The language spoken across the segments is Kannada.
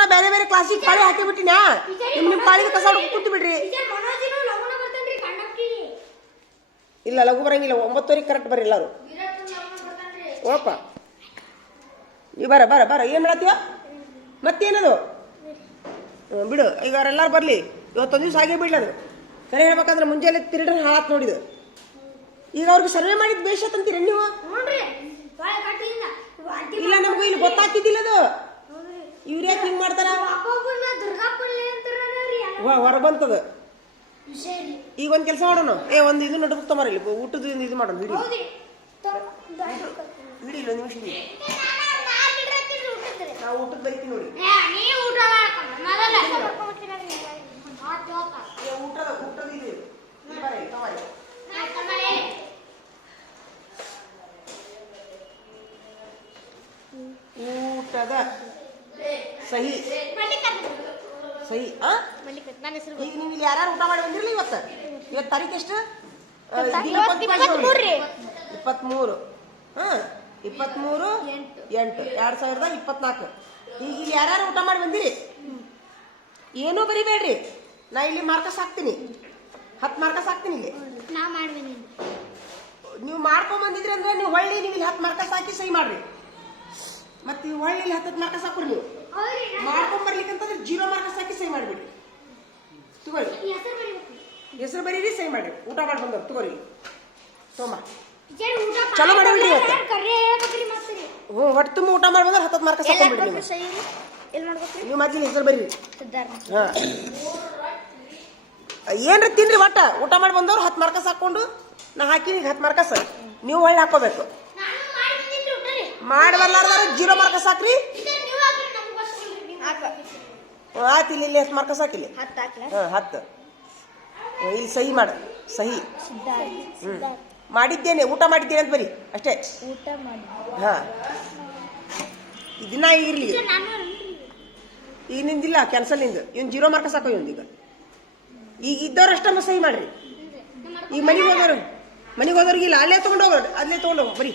ನಾ ಬೇರೆ ಬೇರೆ ಕ್ಲಾಸಿಗೆ ಪಾಳಿ ಹಾಕಿ ಬಿಟ್ಟಿನ? ನಿಮ್ ನಿಮ್ ಪಾಳಿಗೆ ಕಸ ಹುಡುಕಿ ಕೂತು ಬಿಡ್ರಿ. ಇಲ್ಲ ಲಘು ಬರಂಗಿಲ್ಲ ಒಂಬತ್ತುವರೆಗೆ ಕರೆಕ್ಟ್ ಬರ್ರಿ ಎಲ್ಲಾರು. ಓಪ. ನೀವು ಬರ ಬರ ಬರ ಏನ್ ಮಾಡತ್ತೀವ ಮತ್ತೇನದು? ಬಿಡು ಈಗ ಅವರೆಲ್ಲಾರು ಬರ್ಲಿ. ಇವತ್ತೊಂದು ದಿವಸ ಹಾಗೆ ಬಿಡ್ಲದು. ಸರಿ ಹೇಳ್ಬೇಕಂದ್ರೆ ಮುಂಜಾನೆ ತಿರುಡ್ರ ಹಾಳಾತ್ ನೋಡಿದು. ಈಗ ಅವ್ರಿಗೆ ಸರ್ವೆ ಮಾಡಿದ್ ಬೇಷತ್ ಅಂತೀರಿ ನೀವು? ಇಲ್ಲ ನಮಗೂ ಇಲ್ಲಿ ಗೊತ್ತಾಗ್ತಿದ್ದಿಲ್ಲ ಅದು. ಇವ್ರು ಹಿಂಗ್ ಮಾಡ್ತಾರ? ಹೊರ ಬಂತದ. ಈಗ ಒಂದ್ ಕೆಲಸ ಮಾಡೋಣ. ಏ ಒಂದು ಇದು ನಡುಕ್ ತೊಂಬರ ಇಲ್ಲಿ ಊಟದ ಇದು ಮಾಡೋಣ ಹಿಡಿ ಇಡೀ ಹಿಡಿ ಇಲ್ಲ ನಿಮಿಷ ಹಿಡಿ ನಾವು ಊಟದ ಬೈತಿ ನೋಡಿ ನೀ ಊಟ ಮಾಡ್ಕೊಂಡು ಮೊದಲ ಬರ್ಕೊಂಡ್ಬಿಡ್ತೀನಲ್ರಿ ಮಾತು ಹೋಗ್ತಾ ಏ, ಊಟದ ಊಟದ ಇದು ಇಲ್ಲಿ ಬರ್ರಿ, ತಗೊಳ್ಳಿ. ಊಟದ ಸಹಿ. ಸಹಿ ಆ? ಈಗ ನೀವು ಇಲ್ಲಿ ಯಾರ್ಯಾರು ಊಟ ಮಾಡಿ ಬಂದಿರಲಿ ಇವತ್ತು? ಇವತ್ತು ತಾರೀಕು ಎಷ್ಟು? ಇಪ್ಪತ್ಮೂರು. ಹಾ ಇಪ್ಪತ್ಮೂರು ಎಂಟು. ಎರಡು ಸಾವಿರದ ಇಪ್ಪತ್ನಾಲ್ಕು. ಈಗ ಇಲ್ಲಿ ಯಾರ್ಯಾರು ಊಟ ಮಾಡಿ ಬಂದಿರಿ? ಏನೂ ಬರಿಬೇಡ್ರಿ. ನಾ ಇಲ್ಲಿ ಮಾರ್ಕಸ್ ಹಾಕ್ತೀನಿ. ಹತ್ತು ಮಾರ್ಕಸ್ ಹಾಕ್ತೀನಿ ಇಲ್ಲಿ. ನೀವು ಮಾಡ್ಕೊಂಡ್ ಬಂದಿದ್ರಿ ಅಂದ್ರೆ ನೀವು ಹೊಳ್ಳಿ ನೀವು ಇಲ್ಲಿ ಹತ್ತು ಮಾರ್ಕಸ್ ಹಾಕಿ ಸಹಿ ಮಾಡ್ರಿ. ಮತ್ತೆ ಹೊಳ್ಳಿ ಇಲ್ಲಿ ಹತ್ತು ಮಾರ್ಕಸ್ ಹಾಕ್ರಿ ನೀವು ಮಾಡ್ಕೊಂಡ್ ಬರ್ಲಿಕ್ಕಂತಂದ್ರೆ ಜೀರೋ ಮಾರ್ಕಸ್ ಹಾಕಿ ಸೈ ಮಾಡ್ಬಿಡಿ. ತಗೊಳ್ಳಿ. ಹೆಸರು ಬರೀರಿ ಸೈ ಮಾಡಿ. ಊಟ ಮಾಡಿ ಬಂದವ್ರು ತಗೋರಿ ಸೋಮ ಚಲೋ ಮಾಡಿ ಹ್ಞೂ ಹೊಟ್ಟೆ ತುಂಬ ಊಟ ಮಾಡಿ ಬಂದ್ರೆ ಹತ್ತತ್ತು ಮಾರ್ಕಸ್ ಹಾಕೊಂಡ್ಬಿಡಿ ನೀವು. ನೀವು ಮಾಡ್ತೀನಿ ಹೆಸರು ಬರೀರಿ. ಹಾಂ. ಏನ್ರಿ ತಿನ್ರಿ ಒಟ್ಟ? ಊಟ ಮಾಡಿ ಬಂದವ್ರು ಹತ್ತು ಮಾರ್ಕಸ್ ಹಾಕೊಂಡು ನಾ ಹಾಕಿನಿ ಹತ್ತು ಮಾರ್ಕಸ್. ನೀವು ಒಳ್ಳೆ ಹಾಕೋಬೇಕು. ಊಟ ರೀ ಮಾಡಿ ಬರ್ಲಾರ್ದಾರ ಜೀರೋ ಮಾರ್ಕಸ್ ಹಾಕ್ರಿ ಆಯ್ತು ಇಲ್ಲಿ ಇಲ್ಲಿ ಹತ್ತು ಮಾರ್ಕಸ್ ಹಾಕಿಲ್ಲಿ ಹಾಂ ಹತ್ತು ಇಲ್ಲಿ ಸಹಿ ಮಾಡು, ಸಹಿ. ಹ್ಞೂ ಮಾಡಿದ್ದೇನೆ, ಊಟ ಮಾಡಿದ್ದೇನೆ ಅಂತ ಬರಿ ಅಷ್ಟೇ. ಹಾಂ. ದಿನ ಇರಲಿ. ಈಗ ನಿಂದಿಲ್ಲ ಕ್ಯಾನ್ಸಲ್ ನಿಂದು. ಜೀರೋ ಮಾರ್ಕಸ್ ಹಾಕೋ ಇವ್ನು ಈಗ. ಈಗ ಇದ್ದವ್ರಷ್ಟ ಸಹಿ ಮಾಡ್ರಿ. ಈಗ ಮನೆಗೆ ಹೋದವ್ರು, ಮನೆಗೆ ಹೋದವ್ರಿಗೆ ಇಲ್ಲ ಅಲ್ಲೇ ತೊಗೊಂಡು ಹೋಗೋರು, ಅಲ್ಲೇ ತೊಗೊಂಡು ಹೋಗು ಬರೀ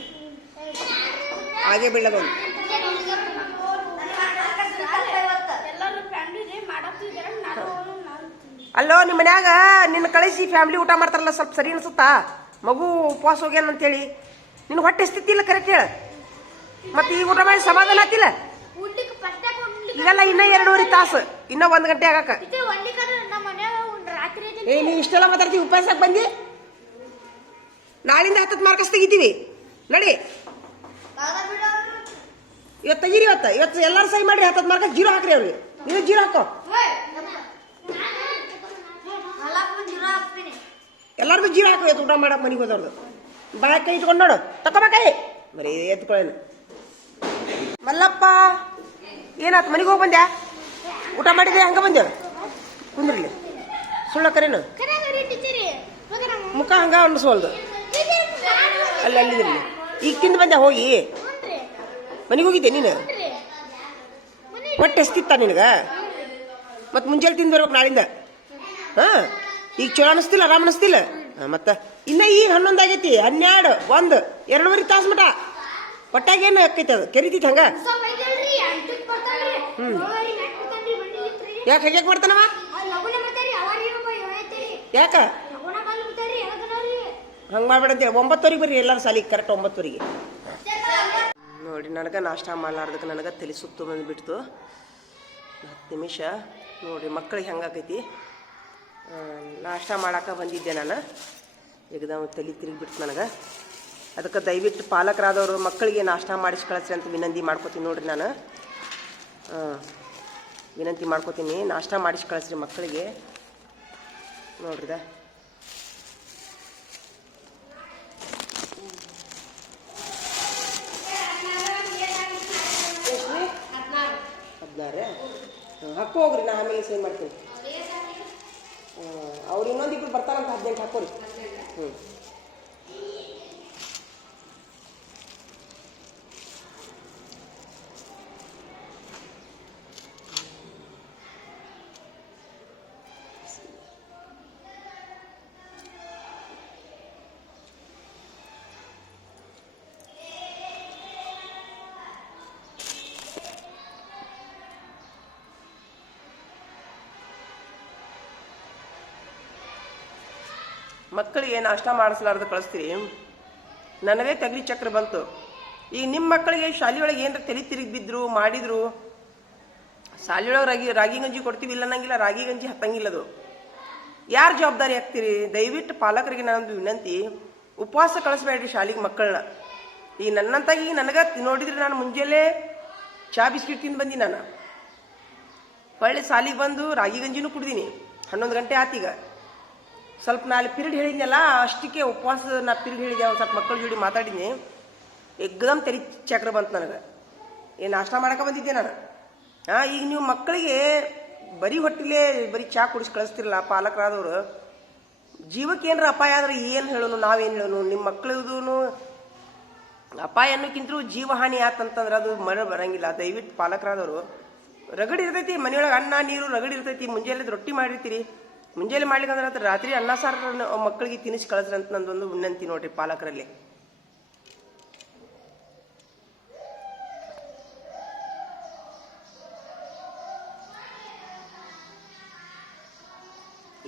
ಹಾಗೆ ಬೀಳಬಹುದು. ಎಲ್ಲರೂ ಫ್ಯಾಮಿಲಿ ಮಾಡತ್ತಿದ್ದಾರೆ ನಾನು ನಾನು ಅಲ್ಲೋ ನಿಮ್ಮ ಮನ್ಯಾಗ ನಿನ್ನ ಕಳಿಸಿ ಫ್ಯಾಮಿಲಿ ಊಟ ಮಾಡ್ತಾರಲ್ಲ ಸ್ವಲ್ಪ ಸರಿ ಅನ್ಸುತ್ತಾ? ಮಗು ಉಪವಾಸ ಹೋಗ್ಯಾನ ಅಂತೇಳಿ. ನಿನ್ನ ಹೊಟ್ಟೆ ಸ್ಥಿತಿ ಇಲ್ಲ ಕರೆಕ್ಟ್ ಹೇಳ. ಮತ್ತೆ ಈ ಊಟ ಮಾಡಿ ಸಮಾಧಾನ ಆತಿಲ್ಲ? ಇವೆಲ್ಲ ಇನ್ನ ಎರಡೂವರೆ ತಾಸು ಇನ್ನ ಒಂದ್ ಗಂಟೆ ಆಗಾಕ. ಏ ನೀ ಇಷ್ಟೆಲ್ಲ ಮಾತಾಡ್ತೀವಿ ಉಪವಾಸಕ್ಕೆ ಬಂದಿ? ನಾಳಿಂದ ಹತ್ತತ್ತು ಮಾರ್ಕಸ್ ತೆಗಿತೀವಿ. ನಡಿ. ಇವತ್ತು ತೆಗೀರಿ ಇವತ್ತು. ಇವತ್ತು ಎಲ್ಲರೂ ಸೈ ಮಾಡಿರಿ, ಹತ್ತತ್ತು ಮಾರ್ಕ ಜೀರೋ ಹಾಕ್ರಿ ಅವ್ರಿ ನೀವು ಜೀರೋ ಹಾಕೋ. ಎಲ್ಲರಿಗೂ ಜೀರೋ ಹಾಕೋ, ಇವತ್ತು ಊಟ ಮಾಡಕ್ಕೆ ಮನೆಗೆ ಹೋದವ್ರದ್ದು ಬಾಯ ಕೈ ಇಟ್ಕೊಂಡು ನೋಡು. ತಕೋಬಾ ಕೈ. ಬರೀ ಎತ್ಕೊಳ್ಳೇನು. ಮಲ್ಲಪ್ಪ ಏನಾಯ್ತು ಮನೆಗೆ ಹೋಗಿ ಬಂದ್ಯಾ? ಊಟ ಮಾಡಿದೆ, ಹಂಗೆ ಬಂದ್ಯ? ಕುಂದ್ರಲಿ. ಸುಳ್ಳ ಕರೇನು? ಮುಖ ಹಂಗ ಅನ್ನಿಸೋಲ್ದು ಅಲ್ಲಿ ಅಲ್ಲಿದ್ರಲ್ಲಿ ಈಗ ತಿಂದು ಬಂದೆ ಹೋಗಿ. ಮನೆಗೆ ಹೋಗಿದ್ದೆ ನೀನು? ಹೊಟ್ಟೆ ಎಷ್ಟಿತ್ತ ನಿನಗೆ? ಮತ್ತೆ ಮುಂಜಾನೆ ತಿಂದು ಬರ್ಬೇಕು ನಾಳಿಂದ? ಹಾಂ? ಈಗ ಚಲೋ ಅನಿಸ್ತಿಲ್ಲ ಆರಾಮ್ ಅನಿಸ್ತಿಲ್ಲ? ಮತ್ತೆ? ಇನ್ನ ಈಗ ಹನ್ನೊಂದು ಆಗೈತಿ ಹನ್ನೆರಡು ಒಂದು ಎರಡೂವರೆ ತಾಸು ಮಟ. ಒಟ್ಟಾಗೇನು ಏನು ಆಕೈತಿ ಅದು? ಕೆರಿತೈತಿ ಹಂಗ? ಯಾಕೆ ಹೇಗೆ ಮಾಡ್ತಾನವ ಯಾಕ? ಹಂಗೆ ಮಾಡ್ಬೇಡ ಅಂತೇಳಿ ಒಂಬತ್ತುವರೆಗೆ ಬರ್ರಿ, ಎಲ್ಲರೂ ಸಾಲಿಗೆ ಕರೆಕ್ಟ್ ಒಂಬತ್ತುವರೆಗೆ. ನೋಡಿ, ನನಗೆ ನಾಷ್ಟ ಮಾಡಲಾರ್ದಕ್ಕೆ ನನಗೆ ತಲೆ ಸುತ್ತು ಬಂದುಬಿಡ್ತು. ಹತ್ತು ನಿಮಿಷ. ನೋಡಿ ಮಕ್ಕಳಿಗೆ ಹೆಂಗಾಕೈತಿ ನಾಷ್ಟ ಮಾಡಕ್ಕೆ ಬಂದಿದ್ದೆ ನಾನು. ಏಕದಮ್ ತಲೆ ತಿರುಗಿಬಿಡ್ತು ನನಗೆ. ಅದಕ್ಕೆ ದಯವಿಟ್ಟು ಪಾಲಕರಾದವರು ಮಕ್ಕಳಿಗೆ ನಾಷ್ಟ ಮಾಡಿಸಿ ಕಳಿಸ್ರಿ ಅಂತ ವಿನಂತಿ ಮಾಡ್ಕೋತೀನಿ ನೋಡಿರಿ ನಾನು. ವಿನಂತಿ ಮಾಡ್ಕೋತೀನಿ. ನಾಷ್ಟ ಮಾಡಿಸಿ ಕಳಿಸ್ರಿ ಮಕ್ಕಳಿಗೆ ನೋಡ್ರಿದ. ಹದಿನಾರು ಹಾಕೋ ಹೋಗ್ರಿ ನಾ ಆಮೇಲೆ ಸೇವ್ ಮಾಡ್ತೀನಿ. ಅವ್ರು ಇನ್ನೊಂದಿಬ್ರು ಬರ್ತಾರಂತ ಹದಿನೆಂಟು ಹಾಕೋರಿ. ಹ್ಞೂ ಮಕ್ಕಳಿಗೆ ನಾಷ್ಟ ಮಾಡಿಸ್ಲಾರ್ದು ಕಳಿಸ್ತೀರಿ? ನನಗೇ ತಗಲಿ ಚಕ್ರ ಬಂತು. ಈಗ ನಿಮ್ಮ ಮಕ್ಕಳಿಗೆ ಶಾಲೆಯೊಳಗೆ ಏನರ ತಲೆ ತಿರುಗಿ ಬಿದ್ರು, ಮಾಡಿದ್ರು? ಶಾಲೆಯೊಳಗೆ ರಾಗಿ ರಾಗಿ ಗಂಜಿ ಕೊಡ್ತೀವಿ, ಇಲ್ಲ ಅನ್ನಂಗಿಲ್ಲ, ರಾಗಿ ಗಂಜಿ ಹತ್ತಂಗಿಲ್ಲ ಅದು. ಯಾರು ಜವಾಬ್ದಾರಿ ಆಗ್ತೀರಿ? ದಯವಿಟ್ಟು ಪಾಲಕರಿಗೆ ನಾನೊಂದು ವಿನಂತಿ, ಉಪವಾಸ ಕಳಿಸ್ಬೇಡ್ರಿ ಶಾಲೆಗೆ ಮಕ್ಕಳನ್ನ ಈ ನನ್ನಂತಾಗಿ ನನಗೆ ನೋಡಿದ್ರೆ ನಾನು ಮುಂಜಾನೆ ಚಾ ಬಿಸ್ಕಿಟ್ ತಿಂದು ಬಂದಿ ನಾನು. ಹೊಳ್ಳಿ ಶಾಲೆಗೆ ಬಂದು ರಾಗಿ ಗಂಜಿನೂ ಕುಡ್ದೀನಿ. ಹನ್ನೊಂದು ಗಂಟೆ ಆತೀಗ ಸ್ವಲ್ಪ ನಾಲ್ಕು ಪಿರಿಯಡ್ ಹೇಳಿದ್ನಲ್ಲ, ಅಷ್ಟಕ್ಕೆ ಉಪವಾಸ ನಾ ಪಿರಿಯಡ್ ಹೇಳಿದ್ದೆ ಒಂದು ಸ್ವಲ್ಪ ಮಕ್ಕಳ ಜೋಡಿ ಮಾತಾಡಿದ್ನಿ. ಎಗ್ದಮ್ ತಲೆ ಚಕ್ರ ಬಂತು ನನಗೆ. ಏನು ನಾಷ್ಟ ಮಾಡಕ ಬಂದಿದ್ದೆ ನಾನು. ಹಾಂ, ಈಗ ನೀವು ಮಕ್ಕಳಿಗೆ ಬರೀ ಹೊಟ್ಟಿಲೆ ಬರೀ ಚಾ ಕುಡಿಸಿ ಕಳಿಸ್ತಿರಲ್ಲ, ಪಾಲಕರಾದವರು, ಜೀವಕ್ಕೆ ಏನಾರ ಅಪಾಯ ಆದ್ರೆ ಏನು ಹೇಳೋನು, ನಾವೇನು ಹೇಳೋನು? ನಿಮ್ಮ ಮಕ್ಕಳದೂ ಅಪಾಯ ಅನ್ನೋಕ್ಕಿಂತಲೂ ಜೀವಹಾನಿ ಆತಂತಂದ್ರೆ ಅದು ಮಳೆ ಬರಂಗಿಲ್ಲ. ದಯವಿಟ್ಟು ಪಾಲಕರಾದವರು, ರಗಡಿ ಇರ್ತೈತಿ ಮನೆಯೊಳಗೆ ಅನ್ನ, ನೀರು, ರಗಡಿ ಇರ್ತೈತಿ. ಮುಂಜಾನೆ ರೊಟ್ಟಿ ಮಾಡಿರ್ತೀರಿ. ಮುಂಜಾನೆ ಮಾಡ್ಲಿಕ್ಕಂದ್ರೆ ಅಂದ್ರೆ ರಾತ್ರಿ ಅನ್ನ ಸಾರು ಮಕ್ಕಳಿಗೆ ತಿನ್ನಿಸಿ ಕಳಿಸ್ರಿ ಅಂತ ನಂದೊಂದು ವಿನಂತಿ ನೋಡ್ರಿ ಪಾಲಕರಲ್ಲಿ.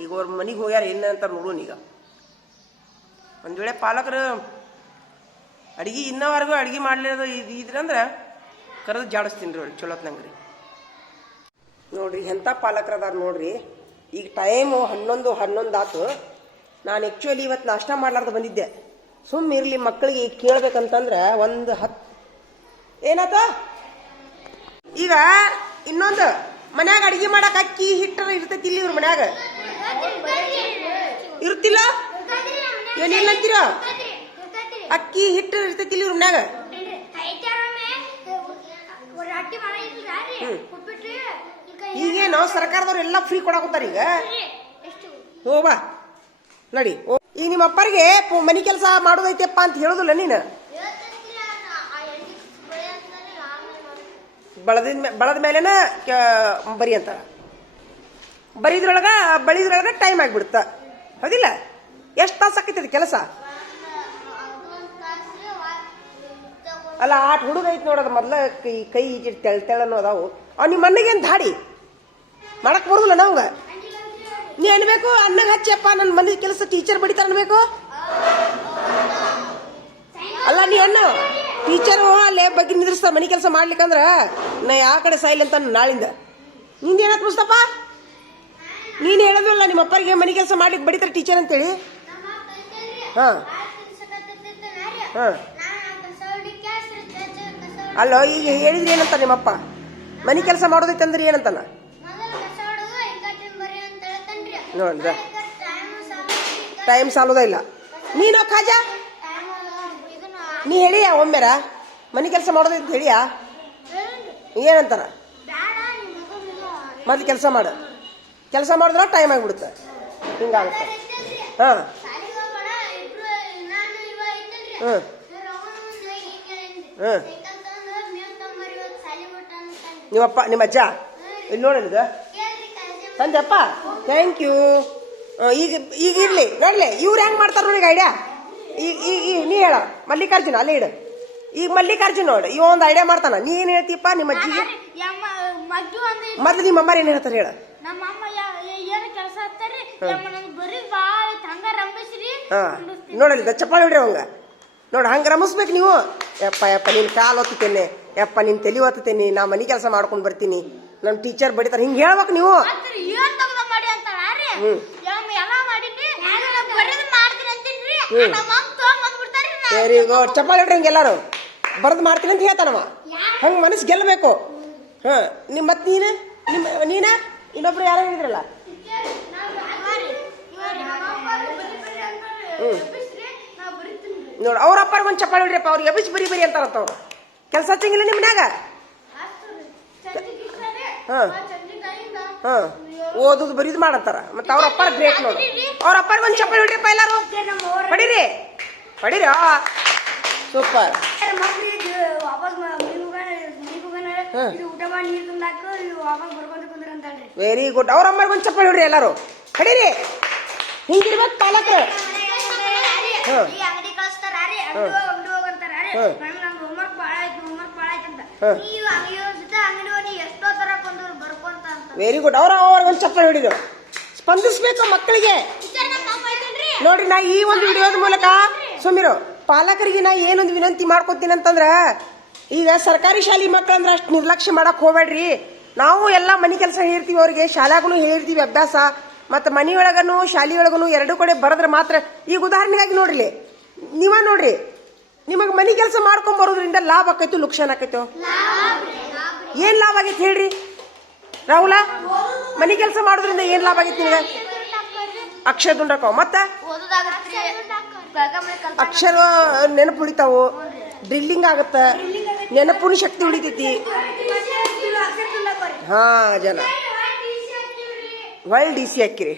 ಈಗ ಅವ್ರ ಮನೆಗೆ ಹೋಗ್ಯಾರ ಏನ ಅಂತ ನೋಡೋಣ ಈಗ. ಒಂದ್ ವೇಳೆ ಪಾಲಕರು ಅಡಿಗೆ ಇನ್ನವರೆಗೂ ಅಡಿಗೆ ಮಾಡ್ಲಿರೋದು ಇದು ಇದ್ರಂದ್ರೆ ಕರೆದು ಜಾಡಿಸ್ತೀನಿ ರೀ ಚಲೋತ್ ಚಲೋತ್ನಂಗೆ ರೀ ನೋಡ್ರಿ ಎಂಥ ಪಾಲಕರದಾರ ನೋಡ್ರಿ. ಈಗ ಟೈಮು ಹನ್ನೊಂದು ಹನ್ನೊಂದು ಆತು ನಾನು ಆ್ಯಕ್ಚುಲಿ ಇವತ್ತು ನಾಷ್ಟ ಮಾಡ್ಲಾರ್ದು ಬಂದಿದ್ದೆ. ಸುಮ್ಮ ಇರಲಿ ಮಕ್ಕಳಿಗೆ ಈಗ ಕೇಳ್ಬೇಕಂತಂದ್ರೆ ಒಂದು ಹತ್ತು ಏನಾತ? ಈಗ ಇನ್ನೊಂದು, ಮನ್ಯಾಗ ಅಡಿಗೆ ಮಾಡಕ್ಕೆ ಅಕ್ಕಿ, ಹಿಟ್ಟರ ಇರ್ತೈತಿ ಇಲ್ಲಿ ಇವ್ರ ಮನ್ಯಾಗ. ಇರ್ತಿಲ್ಲ ಏನೇನು ಅಂತೀರ? ಅಕ್ಕಿ, ಹಿಟ್ಟರು ಇರ್ತೈತಿ ಇಲ್ಲಿ ಇವ್ರ ಮನ್ಯಾಗ. ಈಗೇನು ಸರ್ಕಾರದವ್ರು ಎಲ್ಲ ಫ್ರೀ ಕೊಡಾಕತ್ತಾರ ಈಗ ಹೋಗ್ಬಾ ನಡಿ. ಓ ಈಗ ನಿಮ್ಮ ಅಪ್ಪರಿಗೆ ಮನಿ ಕೆಲಸ ಮಾಡೋದೈತೆಪ್ಪ ಅಂತ ಹೇಳುದಿಲ್ಲ ನೀನು? ಬಳದ ಬಳದ ಮೇಲೆನ ಬರಿ ಅಂತ. ಬರೀದ್ರೊಳಗ ಬಳಿದ್ರೊಳಗ ಟೈಮ್ ಆಗ್ಬಿಡುತ್ತ. ಹೌದಿಲ್ಲ? ಎಷ್ಟು ತಾಸು ಆಕೈತಿ ಕೆಲಸ? ಅಲ್ಲ ಆಟ ಹುಡುಗ ಐತಿ ನೋಡೋದು ಮೊದ್ಲ ಕೈ ಕೈ ತೆಳ್ ತೆಳನು ಅದಾವು. ಅವ್ ನಿಮ್ಮ ಮನೆಗೇನು ಧಾಡಿ ಮಾಡಕ್ ಬರುದಿಲ್ಲ ನೀನು ನೀ ಅನ್ಬೇಕು ಅಣ್ಣಗೆ ಹಚ್ಚಪ್ಪ ನನ್ನ ಮನೆ ಕೆಲಸ ಟೀಚರ್ ಬಡಿತಾರ ಅನ್ಬೇಕು? ಅಲ್ಲ, ನೀ ಅಣ್ಣ ಟೀಚರು ಅಲ್ಲೇ ಬಗ್ಗೆ ನಿಂದ್ರಿಸ್ತಾರ ಮನೆ ಕೆಲಸ ಮಾಡ್ಲಿಕ್ಕಂದ್ರ. ನಾ ಯಾವ ಕಡೆ ಸಾಯಿಲ್ ಅಂತ ನಾಳಿಂದ. ನಿಂದ ಏನತ್ ಮುಸ್ತಪ್ಪ ನೀನು ಹೇಳೋದಿಲ್ಲ, ನಿಮ್ಮ ಅಪ್ಪರಿಗೆ ಮನೆ ಕೆಲಸ ಮಾಡ್ಲಿಕ್ಕೆ ಬಡಿತಾರೆ ಟೀಚರ್ ಅಂತೇಳಿ? ಹಾ. ಹಾ. ಅಲ್ಲೋ, ಈಗ ಹೇಳಿದ್ರಿ ಏನಂತ ನಿಮ್ಮಪ್ಪ? ಮನೆ ಕೆಲಸ ಮಾಡೋದೈತೆ ಅಂದ್ರೆ ಏನಂತಾನ? ನೋಡ್ದ ಟೈಮ್ ಸಾಲೋದ ಇಲ್ಲ. ನೀನು ಖಾಜ ನೀ ಹೇಳಿಯಾ ಒಮ್ಮೆರ? ಮನೆ ಕೆಲಸ ಮಾಡೋದಿತ್ತು ಅಂತ ಹೇಳಿಯಾ? ಏನಂತಾರ? ಮೊದ್ಲು ಕೆಲಸ ಮಾಡು. ಕೆಲಸ ಮಾಡಿದ್ರೆ ಟೈಮ್ ಆಗಿಬಿಡುತ್ತೆ. ಹಿಂಗಾಗುತ್ತೆ. ಹಾಂ. ಹ್ಞೂ ಹ್ಞೂ ನಿಮ್ಮಪ್ಪ ನಿಮ್ಮ ಅಜ್ಜ? ಇಲ್ಲಿ ನೋಡಲಿದ. ತಂದೆಪ್ಪ? ಥ್ಯಾಂಕ್ ಯು ಈಗ ಈಗ ಇರಲಿ ನೋಡ್ಲಿ ಇವ್ರು ಹೆಂಗ್ ಮಾಡ್ತಾರೆ ನೋಡಿ ಐಡಿಯಾ ಈಗ ಈಗ ಈಗ ನೀ ಹೇಳ ಮಲ್ಲಿಕಾರ್ಜುನ ಅಲ್ಲಿ ಇಡು. ಈಗ ಮಲ್ಲಿಕಾರ್ಜುನ್ ನೋಡಿ ಇವ ಒಂದು ಐಡಿಯಾ ಮಾಡ್ತಾನ. ನೀ ಏನು ಹೇಳ್ತೀಯಪ್ಪ ನಿಮ್ಮ ಅಜ್ಜಿಗೆ. ಮೊದ್ಲು ನಿಮ್ಮ ಅಮ್ಮ ಏನು ಹೇಳ್ತಾರೆ ಹೇಳ. ನೋಡಲ್ಲ ಚಪ್ಪಾಳಿ ಹೊಡ್ರಿ ಅವಂಗ. ನೋಡ ಹಂಗ ರಮಿಸ್ಬೇಕು ನೀವು. ಯಪ್ಪ ಯಪ್ಪ ನಿನ್ ಕಾಲು ಹೊತ್ತೇನೆ ಯಪ್ಪ ನಿನ್ ತಲೆ ಹೊತ್ತೇನೆ ನಾ ಮನೆ ಕೆಲಸ ಮಾಡ್ಕೊಂಡು ಬರ್ತೀನಿ. ನಮ್ಮ ಟೀಚರ್ ಬಡಿತಾರೆ ಹಿಂಗೆ ಹೇಳ್ಬೇಕು ನೀವು. ವೆರಿ ಗುಡ್ ಚಪ್ಪಾಳಿ ಹೊಡ್ರಿ ಹಿಂಗೆ ಎಲ್ಲಾರು. ಬರೆದು ಮಾಡ್ತೀನಿ ಅಂತ ಹೇಳ್ತಾನವ ಹಂಗೆ ಮನಸ್ಸು ಗೆಲ್ಲಬೇಕು ಹಾಂ ನಿಮ್ಮ ಮತ್ತೆ ನೀನು? ನಿಮ್ಮ ನೀನ? ಇನ್ನೊಬ್ರು ಯಾರು ಹೇಳಿದ್ರಲ್ಲ. ನೋಡಿ ಅವ್ರ ಒಂದು ಚಪ್ಪಾಳಿ ಹೊಡ್ರಿಪ್ಪ ಅವ್ರಿಗೆ ಎಬ್ಬಿಸಿ ಬರಿ ಬರಿ ಅಂತಾರಂತ ಅವ್ರು. ಕೆಲಸ ಹಚ್ಚಂಗಿಲ್ಲ ನಿಮ್ಮ ಮನ್ಯಾಗ? ಹಾಂ. ಹಾಂ. ಓದುದು ಬರೀದು ಮಾಡತ್ತಾರ ಮತ್ತೆ ಅವ್ರ ಅಪ್ಪಾರ ಗ್ರೇಟ್ ನೋಡು. ಅವ್ರ ಅಪ್ಪಾರ ಒಂದು ಚಪ್ಪಲಿ ಹೊಡ್ರಿಪ್ಪ ಎಲ್ಲಾರು. ಹೊಡೀರಿ. ಪಡೀರಿ ಸೂಪರ್. ವೆರಿ ಗುಡ್ ಅವ್ರ ಅಮ್ಮರಿಗೆ ಒಂದು ಹ್ಮ್ ಹೊಡ್ರಿ ಎಲ್ಲಾರು. ಹೊಡೀರಿ. ಹಿಂಗಿರ್ಬೇಕು ಪಾಲಕರು ಹ್ಮ್. ಹ್ಮ್ ಅಂಗಡಿ ವೆರಿ ಗುಡ್ ಅವ್ರ ಅವ್ರಿಗೆ ಒಂದು ಚಪ್ಪಾಳಿ ಹಿಡಿದು ಸ್ಪಂದಿಸ್ಬೇಕು ಮಕ್ಕಳಿಗೆ. ನೋಡ್ರಿ ನಾ ಈ ಒಂದು ವಿಡಿಯೋದ ಮೂಲಕ ಸುಮಿರು ಪಾಲಕರಿಗೆ ನಾ ಏನೊಂದು ವಿನಂತಿ ಮಾಡ್ಕೊತೀನಿ ಅಂತಂದ್ರೆ ಈಗ ಸರ್ಕಾರಿ ಶಾಲೆ ಮಕ್ಕಳಂದ್ರೆ ಅಷ್ಟು ನಿರ್ಲಕ್ಷ್ಯ ಮಾಡಕ್ ಹೋಗ್ಬೇಡ್ರಿ. ನಾವು ಎಲ್ಲ ಮನೆ ಕೆಲಸ ಹೇಳ್ತೀವಿ ಅವ್ರಿಗೆ ಶಾಲಾಗೂ ಹೇಳಿರ್ತೀವಿ ಅಭ್ಯಾಸ ಮತ್ತು ಮನೆಯೊಳಗನು ಶಾಲೆಯೊಳಗನು ಎರಡು ಕಡೆ ಬರೆದ್ರೆ ಮಾತ್ರ ಈಗ ಉದಾಹರಣೆಗಾಗಿ ನೋಡ್ರಿ ನೀವ ನೋಡ್ರಿ ನಿಮಗೆ ಮನೆ ಕೆಲಸ ಮಾಡ್ಕೊಂಡ್ ಬರೋದ್ರಿಂದ ಲಾಭ ಆಕೈತು ಲುಕ್ಷಾನ್ ಆಕೈತು? ಏನ್ ಲಾಭ ಆಗೈತೆ ಹೇಳ್ರಿ? ರಾಹುಲ, ಮನೆ ಕೆಲಸ ಮಾಡೋದ್ರಿಂದ ಏನ್ ಲಾಭ ಆಗೈತಿ ನಿನಗೆ? ಅಕ್ಷರ ದುಂಡಕವ್ ಮತ್ತ? ಅಕ್ಷರ ನೆನಪು ಉಳಿತಾವು ಡ್ರಿಲ್ಲಿಂಗ್ ಆಗತ್ತ. ನೆನಪುನ ಶಕ್ತಿ ಉಳಿತೈತಿ. ಹಾ, ಜನ. ವೈಲ್ ಡಿ ಸಿ ಹಾಕಿರಿ.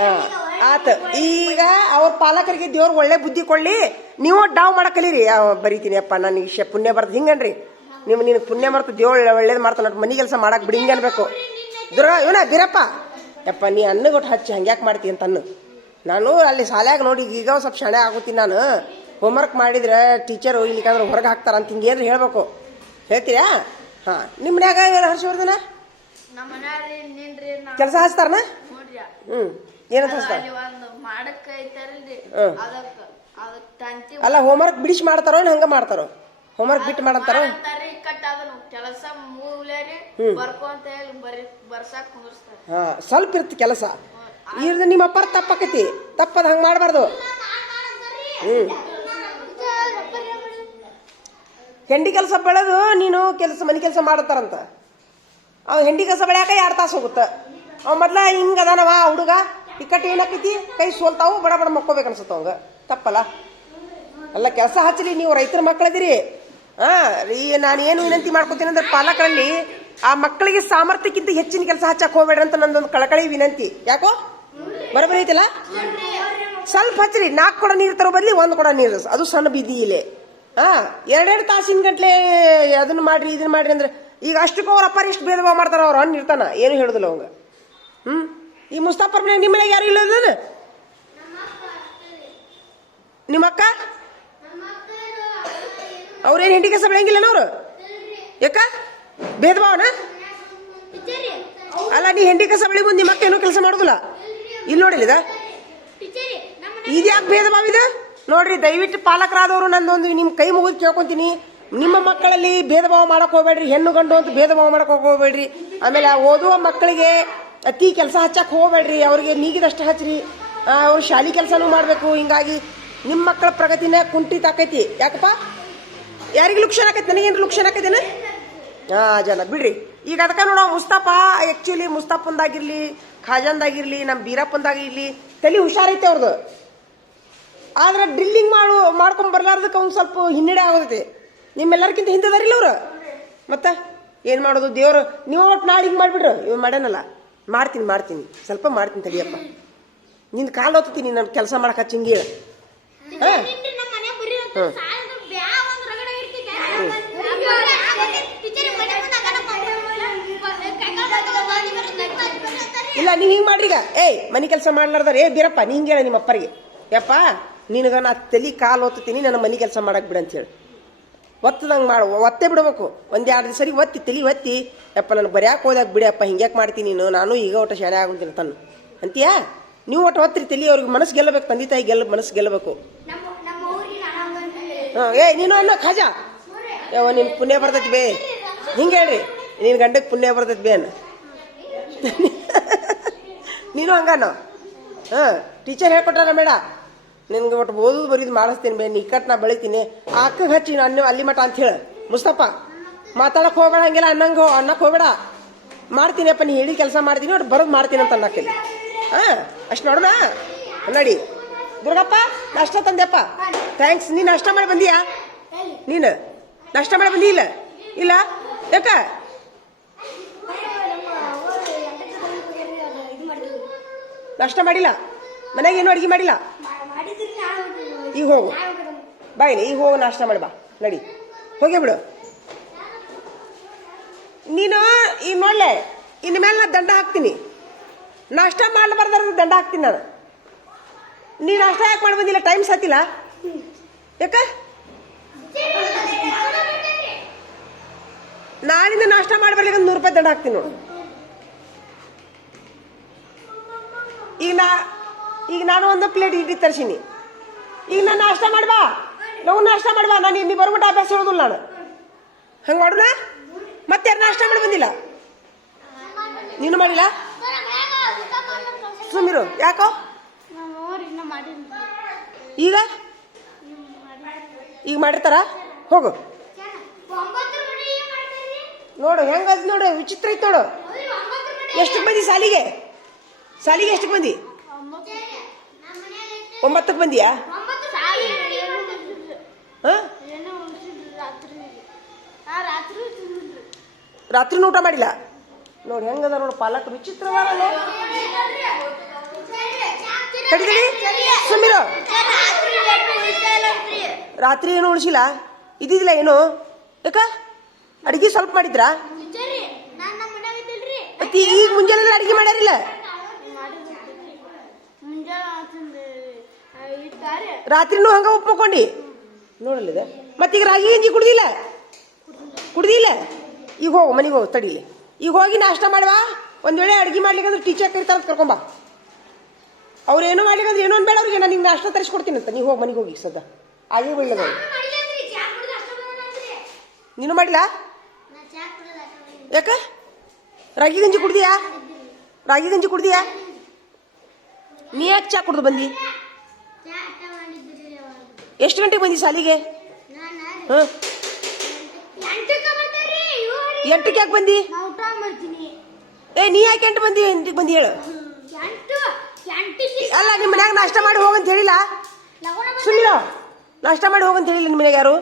ಹಾಂ, ಆತ. ಈಗ ಅವ್ರ ಪಾಲಕರಿಗೆ ದೇವ್ರ ಒಳ್ಳೆ ಬುದ್ಧಿ ಕೊಳ್ಳಿ ನೀವು ಡಾವ್ ಮಾಡಕಲಿರಿ. ಬರೀತೀನಿ ಅಪ್ಪ ನನಗೆ ಪುಣ್ಯ ಬರ್ತ ಹಿಂಗನ್ರಿ. ನೀವು ನೀನು ಪುಣ್ಯ ಮಾಡ್ತು ದೇವ್ ಒಳ್ಳೇದು ಮಾಡ್ತಾನ ಮನೆ ಕೆಲಸ ಮಾಡಕ್ ಬಿಡಿ ಹಿಂಗೆ ಅನ್ಬೇಕು. ದುರ್ಗ ಇವನ ಬೀರಪ್ಪ. ಯಪ್ಪ ನೀ ಅನ್ನಗೊಟ್ಟು ಹಚ್ಚಿ ಹಂಗ್ಯಾಕೆ ಮಾಡ್ತಿ ಅಂತ ಅನ್ನು. ನಾನು ಅಲ್ಲಿ ಶಾಲ್ಯಾಗ ನೋಡಿ ಈಗ ಒಂದು ಸ್ವಲ್ಪ ಶಾಣೆ ಆಗುತ್ತೀನಿ ನಾನು. ಹೋಮ್ವರ್ಕ್ ಮಾಡಿದ್ರೆ ಟೀಚರ್ ಇಲ್ಲಿಕಂದ್ರೆ ಹೊರಗೆ ಹಾಕ್ತಾರ ಅಂತ ಹಿಂಗೆ ಏನು ಹೇಳ್ಬೇಕು. ಹೇಳ್ತೀರಾ? ಹಾಂ. ನಿಮ್ಮ ಮನ್ಯಾಗ ಏನು ಹರ್ಷವರ್ಧನ? ನಮ್ಮ ಕೆಲಸ ಹಚ್ತಾರನ? ಹ್ಮ್. ಹ್ಞೂ ಏನಂತ ಹಚ್ತಾರ? ಹ್ಮ್. ಅದಕ್ ಅಲ್ಲ ಹೋಮ್ವರ್ಕ್ ಬಿಡಿಸಿ ಮಾಡ್ತಾರೋ ಏನು ಹಂಗೆ ಮಾಡ್ತಾರೋ? ಹೋಮ್ವರ್ಕ್ ಬಿಟ್ಟು ಮಾಡಂತಾರೋ ಕೆಲಸ ಮೂಲೇರಿ ಬರ್ಕೊಂತ ಹೇಳಿ ಬರಿ ಬರ್ಸಾಕ್ ಕುಂದ್ರಸ್ತಾರ. ಹಾ ಸ್ವಲ್ಪ ಇರ್ತಿ ಕೆಲಸ. ಇರ್ದ ನಿಮ್ಮ ಅಪ್ಪಾರ ತಪ್ಪಾಕೈತಿ. ತಪ್ಪದ ಹಂಗೆ ಮಾಡಬಾರ್ದು. ಹ್ಞೂ ಹೆಂಡಿ ಕೆಲಸ ಬೆಳೆದು ನೀನು ಕೆಲಸ ಮನೆ ಕೆಲಸ ಮಾಡತ್ತಾರಂತ. ಅವ ಹೆಂಡಿ ಕೆಲಸ ಬೆಳೆಯಾಕ ಎರಡು ತಾಸು ಹೋಗುತ್ತೆ. ಅವ ಮೊದ್ಲ ಹಿಂಗೆ ಅದಾನವ ಹುಡುಗ. ಇಕ್ಕಟ್ಟು ಏನಾಕೈತಿ? ಕೈ ಸೋಲ್ತಾವು ಬಡ ಬಡ ಮಕ್ಕೋಬೇಕು ಅನ್ಸುತ್ತೆ ಅವಂಗ. ತಪ್ಪಲ್ಲ? ಅಲ್ಲ ಕೆಲಸ ಹಚ್ಚಲಿ ನೀವು ರೈತರ ಮಕ್ಕಳದಿರಿ ಹಾ ಈ ನಾನು ಏನು ವಿನಂತಿ ಮಾಡ್ಕೋತೀನಿ ಅಂದ್ರೆ ಪಾಲಕರಲ್ಲಿ ಆ ಮಕ್ಕಳಿಗೆ ಸಾಮರ್ಥ್ಯಕ್ಕಿಂತ ಹೆಚ್ಚಿನ ಕೆಲಸ ಹಚ್ಚಕ್ಕೆ ಹೋಗ್ಬೇಡ್ರಿ ಅಂತ ನಂದೊಂದು ಕಳಕಳಿ ವಿನಂತಿ. ಯಾಕೋ? ಬರೋಬರಿ ಐತಿಲ್ಲ? ಸ್ವಲ್ಪ ಹಚ್ಚರಿ, ನಾಲ್ಕು ಕೊಡ ನೀರು ತರೋ ಬದ್ಲಿ ಒಂದು ಕೊಡ ನೀರು. ಅದು ಸಣ್ಣ ಬಿದ್ದಿ ಇಲ್ಲೇ. ಹಾ ಎರಡೆರಡು ತಾಸಿನ ಗಂಟ್ಲೆ ಅದನ್ನ ಮಾಡ್ರಿ, ಇದನ್ನ ಮಾಡ್ರಿ ಅಂದ್ರೆ ಈಗ ಅಷ್ಟಕ್ಕೂ ಅವ್ರ ಅಪ್ಪಾರ ಇಷ್ಟು ಭೇದ ಮಾಡ್ತಾರ, ಅವ್ರ ಹಣ್ಣು ಇರ್ತಾನ. ಏನು ಹೇಳುದಿಲ್ಲ ಅವಂಗ. ಹ್ಮ್? ಈ ಮುಸ್ತಾಫರ್ ಮನೆ ನಿಮ್ಮ ಯಾರು ಇಲ್ಲದ ನಿಮ್ಮ ಅಕ್ಕ ಅವ್ರೇನು ಹೆಂಡಿ ಕೆಲಸ ಬೆಳೆಯಂಗಿಲ್ಲ ಅವ್ರು? ಯಾಕ? ಭೇದ ಭಾವನ ಅಲ್ಲ, ನೀ ಹೆಂಡಿ ಕಸ ಬೆಳಿ ಮುಂದೆ ನಿಮ್ಮ ಏನೋ ಕೆಲಸ ಮಾಡೋದಿಲ್ಲ? ಇಲ್ಲಿ ನೋಡಿಲಿದ ಇದ್ಯಾಕೆ ಭೇದ ಭಾವ ಇದು? ನೋಡ್ರಿ, ದಯವಿಟ್ಟು ಪಾಲಕರಾದವರು ನಂದೊಂದು ನಿಮ್ಮ ಕೈ ಮುಗಿದು ಕೇಳ್ಕೊತೀನಿ. ನಿಮ್ಮ ಮಕ್ಕಳಲ್ಲಿ ಭೇದ ಭಾವ ಮಾಡಕ್ಕೆ ಹೋಗ್ಬೇಡ್ರಿ, ಹೆಣ್ಣು ಗಂಡು ಅಂತ ಭೇದ ಭಾವ ಮಾಡಕ್ ಹೋಗ್ಬೇಡ್ರಿ. ಆಮೇಲೆ ಓದುವ ಮಕ್ಕಳಿಗೆ ಅತಿ ಕೆಲಸ ಹಚ್ಚಕ್ಕೆ ಹೋಗ್ಬೇಡ್ರಿ, ಅವ್ರಿಗೆ ನೀಗಿದಷ್ಟು ಹಚ್ಚ್ರಿ ಅವ್ರು ಶಾಲಿ ಕೆಲಸನೂ ಮಾಡಬೇಕು, ಹಿಂಗಾಗಿ ನಿಮ್ಮ ಮಕ್ಕಳ ಪ್ರಗತಿನ ಕುಂಠಿತ ಆಕೈತಿ. ಯಾಕಪ್ಪ? ಯಾರಿಗೆ ಲುಕ್ಷನ್ ಆಕೈತೆ ನನಗೇನು ಲುಕ್ಷನ್ ಆಕೈತೇನ ಹಾ ಜನ. ಬಿಡ್ರಿ. ಈಗ ಅದಕ್ಕೆ ನೋಡೋ ಮುಸ್ತಾಪ ಆಕ್ಚುಲಿ ಮುಸ್ತಾಪಂದಾಗಿರ್ಲಿ ಖಾಜಂದಾಗಿರ್ಲಿ ನಮ್ಮ ಬೀರಪ್ಪಂದಾಗಿರ್ಲಿ ತಲೆ ಹುಷಾರೈತೆ ಅವ್ರದ್ದು ಆದ್ರೆ ಡ್ರಿಲ್ಲಿಂಗ್ ಮಾಡು ಮಾಡ್ಕೊಂಡ್ ಬರ್ಲಾರ್ದಕ್ಕೆ ಅವ್ನು ಸ್ವಲ್ಪ ಹಿನ್ನಡೆ ಆಗೋದೈತಿ ನಿಮ್ಮೆಲ್ಲರಿಗಿಂತ ಹಿಂದದಾರಿಲ್ಲ ಅವರು. ಮತ್ತೆ ಏನು ಮಾಡೋದು? ದೇವ್ರು ನೀವು ಒಟ್ಟು ನಾಳೆ ಹಿಂಗೆ ಮಾಡಿಬಿಡ್ರು. ಇವ್ ಮಾಡ್ಯಾನಲ್ಲ ಮಾಡ್ತೀನಿ ಮಾಡ್ತೀನಿ. ಸ್ವಲ್ಪ ಮಾಡ್ತೀನಿ ತಡಿಯಪ್ಪ. ನಿನ್ನ ಕಾಲು ಓದ್ತೀನಿ ನಾನು ಕೆಲಸ ಮಾಡಕ್ಕೆ ಹಚ್ಚಿ ಹಾಂ. ಹಾಂ ನಮ್ಮ ಮನೆ ಬರೀ ಒಂದು ಸಾಲದ ಬ್ಯಾ ಒಂದು ರಗಡ ಇರ್ತಿದ್ದೆ. ಟೀಚರ್ ಮನೆ ಮುಂದೆ ಅಗನ ಮಾಡ್ತಾರೆ. ಕೈಕಾಲ್ ಬಾಯಿ ಬಾಯಿ ಬರುತ್ತೆ, ಬಾಯಿ ಬರುತ್ತೆ. ಇಲ್ಲ ನೀವು ಹಿಂಗೆ ಮಾಡ್ರಿ ಈಗ. ಏಯ್ ಮನೆ ಕೆಲಸ ಮಾಡ್ಲಾರ್ದಾರ ಏ ಬೀರಪ್ಪ ನೀ ಹಿಂಗೆ ಹೇಳ ನಿಮ್ಮ ಅಪ್ಪರಿಗೆ. ಯಪ್ಪ ನಿನಗೆ ನಾ ತಲೆ ಕಾಲು ಒತ್ತೀನಿ ನನ್ನ ಮನೆ ಕೆಲಸ ಮಾಡಕ್ ಬಿಡು ಅಂತ ಹೇಳಿ. ಒತ್ತದಂಗೆ ಮಾಡು ಒತ್ತೆ ಬಿಡ್ಬೇಕು. ಒಂದೆರಡು ಎರಡು ದಿವಸ ಸರಿ ಒತ್ತಿ ತಲೆ ಒತ್ತಿ. ಯಪ್ಪ ನನಗೆ ಬರ್ಯಾಕೆ ಹೋದಾಗ ಬಿಡಪ್ಪ ಹಿಂಗ್ಯಾಕೆ ಮಾಡ್ತೀನಿ ನೀನು? ನಾನು ಈಗ ಒಟ್ಟು ಶಾಣೆ ಆಗುತ್ತೀನಿ ತನ್ನ. ಅಂತೀಯಾ? ನೀವು ಒಟ್ಟು ಒತ್ತಿರಿ ತಲೆ ಅವ್ರಿಗೆ ಮನಸ್ಸು ಗೆಲ್ಲಬೇಕು ತಂದೆ ತಾಯಿ ಗೆಲ್ಲ ಮನಸ್ಸು ಗೆಲ್ಲಬೇಕು ನಮ್ಮ ನಮ್ಮ ನಾನು. ಹಾಂ ಏ ನೀನು ಅನ್ನೋ ಖಾಜಾ. ಯಾವ ನಿನ್ ಪುಣ್ಯ ಬರ್ತೈತಿ ಬೇ. ಹಿಂಗೆ ಹೇಳ್ರಿ ನಿನ್ನ ಗಂಡಕ್ಕೆ ಪುಣ್ಯ ಬರ್ತೈತಿ ಬೇ ಅನ್ನ. ನೀನು ಹಂಗಾನು? ಹಾಂ ಟೀಚರ್ ಹೇಳ್ಕೊಟ್ಟಾರ ಮೇಡ. ನಿನ್ಗೆ ಒಟ್ಟು ಓದೋದು ಬರೀದು ಮಾಡಿಸ್ತೀನಿ ಬೇ, ನೀ ಕಟ್ ನಾ ಬೆಳಿತೀನಿ. ಅಕ್ಕಗೆ ಹಚ್ಚಿ ನಾನು ಅಲ್ಲಿ ಮಠ ಅಂತ ಹೇಳು. ಮುಸ್ತಪ್ಪ ಮಾತಾಡಕ್ ಹೋಗ್ಬೇಡ ಹಂಗಿಲ್ಲ ಅನ್ನಂಗೆ ಅನ್ನಕ್ಕೆ ಹೋಗ್ಬೇಡ. ಮಾಡ್ತೀನಿ ಅಪ್ಪ ನೀ ಹೇಳಿ ಕೆಲಸ ಮಾಡ್ತೀನಿ, ಒಟ್ಟು ಬರೋದು ಮಾಡ್ತೀನಿ ಅಂತ ಅನ್ನಕ್ಕೆ. ಹಾಂ, ಅಷ್ಟು ನೋಡೋಣ ನಡಿ. ದುರ್ಗಪ್ಪ, ನಾಷ್ಟ ತಂದೆಪ್ಪ ಥ್ಯಾಂಕ್ಸ್ ನೀನು ನಾಷ್ಟ ಮಾಡಿ ಬಂದೀಯಾ? ನೀನು ನಾಷ್ಟ ಮಾಡಿ ಬಂದಿ ಇಲ್ಲ? ಇಲ್ಲ? ಯಾಕ? ನಾಷ್ಟ ಮಾಡಿಲ್ಲ? ಮನೆಗೆ ಏನು ಅಡುಗೆ ಮಾಡಿಲ್ಲ? ಈಗ ಹೋಗು. ಬಾಯಿಲಿ ಈಗ ಹೋಗು, ನಾಷ್ಟ ಮಾಡಿ, ಬಾ. ನಡಿ. ಹೋಗಿ ಬಿಡು. ನೀನು ಈಗ ನೋಡ್ಲೆ ಇನ್ನು ಮೇಲೆ ನಾನು ದಂಡ ಹಾಕ್ತೀನಿ. ನಾಷ್ಟ ಮಾಡಬಾರ್ದಾರ ದಂಡ ಹಾಕ್ತೀನಿ ನಾನು. ನೀ ನಾಷ್ಟ ಯಾಕೆ ಮಾಡಿ ಬಂದಿಲ್ಲ? ಟೈಮ್ ಸಾತಿಲ್ಲ ಯಾಕ? ನಾಳಿಂದ ನಾಷ್ಟ ಮಾಡಿ ಬರ್ಲಿಕ್ಕೆ ನೂರು ರೂಪಾಯಿ ದಂಡ ಹಾಕ್ತೀನಿ ನೋಡು. ಈಗ ನಾ, ಈಗ ನಾನು ಒಂದು ಪ್ಲೇಟ್ ಇಡ್ಲಿ ತರ್ಸೀನಿ. ಈಗ ನಾನು ನಾಷ್ಟ ಮಾಡ್ಬಾ? ನಾವು ನಾಷ್ಟ ಮಾಡ್ಬಾ? ನಾನು ಇಲ್ಲಿ ಬರ್ಬಿಟ್ಟು ಅಭ್ಯಾಸ ಹೇಳೋದಿಲ್ಲ ನಾನು. ಹಂಗೆ ಮಾಡೋಣ ಮತ್ತೆ ಯಾರು ನಾಷ್ಟ ಮಾಡಿ ಬಂದಿಲ್ಲ? ನೀನು ಮಾಡಿಲ್ಲ? ಸುಮಿರು, ಯಾಕೋ? ಈಗ? ಈಗ ಮಾಡಿರ್ತಾರ? ಹೋಗು. ನೋಡು ಹೆಂಗದ್ ನೋಡು, ವಿಚಿತ್ರ ಐತೆ ನೋಡು. ಎಷ್ಟು ಬಂದಿ ಸಾಲಿಗೆ? ಸಾಲಿಗೆ ಎಷ್ಟಕ್ಕೆ ಬಂದಿ? ಒಂಬತ್ತಕ್ಕೆ ಬಂದಿಯಾ? ಹಾಂ? ರಾತ್ರಿನೂ ಊಟ ಮಾಡಿಲ್ಲ? ನೋಡಿ ಹೆಂಗದ ನೋಡಿ ಪಾಲಕ್ ವಿಚಿತ್ರವಾದ ಸುಮ್ಮಿರು. ರಾತ್ರಿ ಏನು ಉಳಿಸಿಲ್ಲ? ಇದಿದಿಲ್ಲ ಏನು? ಯಾಕ? ಅಡಿಗೆ ಸ್ವಲ್ಪ ಮಾಡಿದ್ರಾ? ಈಗ ಮುಂಜಾನೆ ಅಡಿಗೆ ಮಾಡ್ಯಾರಿಲ್ಲ ರಾತ್ರಿನೂ ಹಂಗ ಉಪ್ಪು ನೋಡಲ್ಲ ನೋಡಲಿದೆ ಮತ್ತೀಗ ರಾಗಿ ಗಂಜಿ ಕುಡ್ದಿಲ್ಲ? ಕುಡ್ದಿಲ್ಲ? ಈಗ ಹೋಗು ಮನೆಗೆ ಹೋಗು ತಡೀಲಿ ಈಗ ಹೋಗಿ ನಾಷ್ಟ ಮಾಡುವ. ಒಂದು ವೇಳೆ ಅಡಿಗೆ ಮಾಡ್ಲಿಕ್ಕಂದ್ರೆ ಟೀಚರ್ ಕರಿತಾರ ಕರ್ಕೊಂಬ. ಅವ್ರು ಏನೋ ಮಾಡ್ಲಿಕ್ಕಂದ್ರೆ ಏನೋ ಬೇಡ ಅವ್ರಿಗೆ. ನಾನು ನಿಂಗೆ ನಾಷ್ಟ ತರಿಸ್ಕೊಡ್ತೀನಿ ಅಂತ. ನೀವು ಹೋಗಿ ಮನೆಗೆ ಹೋಗಿ ಸದ್ದ. ಆಗಿ ಬೀಳದ ನೀನು ಮಾಡಿಲ್ಲ ಯಾಕ? ರಾಗಿ ಗಂಜಿ ಕುಡ್ದಿಯಾ? ರಾಗಿ ಗಂಜಿ ಕುಡ್ದಿಯಾ? ನೀ ಯಾಕೆ ಚಾ ಕುಡ್ದು ಬಂದಿ? ಎಷ್ಟು ಗಂಟೆಗೆ ಬಂದಿ ಸಾಲಿಗೆ ಹಾಂ. ಎಂಟಕ್ಕೆ ಯಾಕೆ ಬಂದಿ? ಏ ನೀ ಯಾಕೆ ಎಂಟು ಬಂದಿ ಎಂಟಕ್ಕೆ ಬಂದಿ ಹೇಳು. ಅಲ್ಲ ನಿಮ್ಮ ಮನ್ಯಾಗ ನಾಷ್ಟ ಮಾಡಿ ಹೋಗಂತ ಹೇಳಿಲ್ಲ? ಸುಮ್ಮನೆ ನಾಷ್ಟ ಮಾಡಿ ಹೋಗಂತ ಹೇಳಿಲ್ಲ ನಿಮ್ಮ ಮನ್ಯಾಗ ಯಾರು?